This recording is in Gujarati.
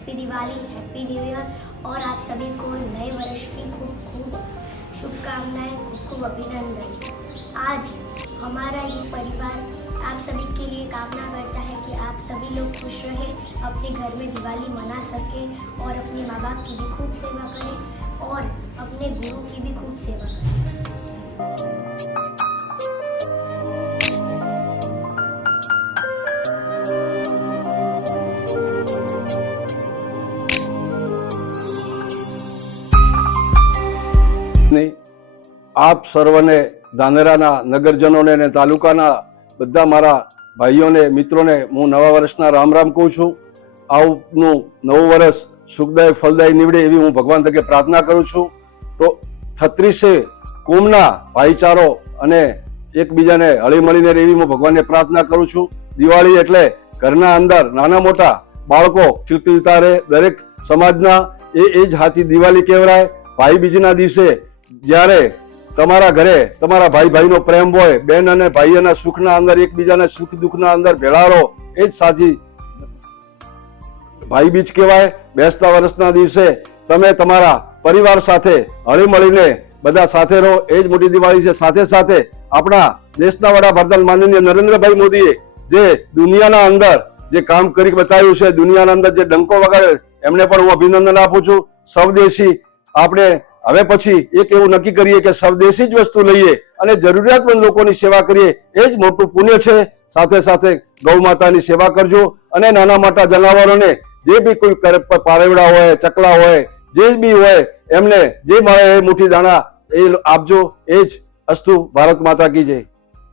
Happy Diwali, happy new year और आप सभी को नए वर्ष की खूब खूब शुभकामनाएं, खूब खूब अभिनंदन। आज हमारा ये परिवार आप सभी के लिए कामना करता है कि आप सभी लोग खुश रहें, अपने घर में दिवाली मना सकें और अपने माँ बाप की भी खूब सेवा करें और अपने गुरु की भी खूब सेवा करें। આપ સર્વને ધાનેરાના નગરજનોને અને તાલુકાના બધા મારા ભાઈઓને મિત્રોને હું નવા વર્ષના રામ રામ કહું છું। આવનું નવું વર્ષ સુખદાય ફલદાય નીવડે એવી હું ભગવાન તકે પ્રાર્થના કરું છું। તો 36 કોમના ભાઈચારો અને એકબીજાને હળી મળીને રહેવી હું ભગવાનને પ્રાર્થના કરું છું। દિવાળી એટલે ઘરના અંદર નાના મોટા બાળકો ખિલખિલતા રહે, દરેક સમાજના એ જ સાચી દિવાળી કહેવાય। ભાઈ બીજના દિવસે જ્યારે તમારા ઘરે તમારા ભાઈ ભાઈનો પ્રેમ હોય, બેન અને ભાઈઓના સુખના અંદર એકબીજાના સુખ દુઃખના અંદર ભેળારો, એ જ સાચી ભાઈ બીજ કહેવાય। બેસતા વર્ષના દિવસે તમે તમારા પરિવાર સાથે હળી મળીને બધા સાથે રહો, એ જ મોટી દિવાળી છે। સાથે સાથે આપણા દેશના વડાપ્રધાન માનનીય નરેન્દ્રભાઈ મોદીએ જે દુનિયાના અંદર જે કામ કરી બતાવ્યું છે, દુનિયાના અંદર જે ડંકો વગાડ્યો, એમને પણ હું અભિનંદન આપું છું। સ્વદેશી આપણે હવે પછી એક એવું નક્કી કરીએ કે સ્વદેશી જ વસ્તુ લઈએ અને જરૂરિયાતમંદ લોકોની સેવા કરીએ, એ જ મોટું પુણ્ય છે। સાથે સાથે ગૌ માતાની સેવા કરજો અને નાના મોટા જનાવરોને જે બી કોઈ પારેવડા હોય, ચકલા હોય, જે બી હોય એમને જે મળે એ મુઠ્ઠી દાણા એ આપજો। એ જ અસ્તુ। ભારત માતા કી જય।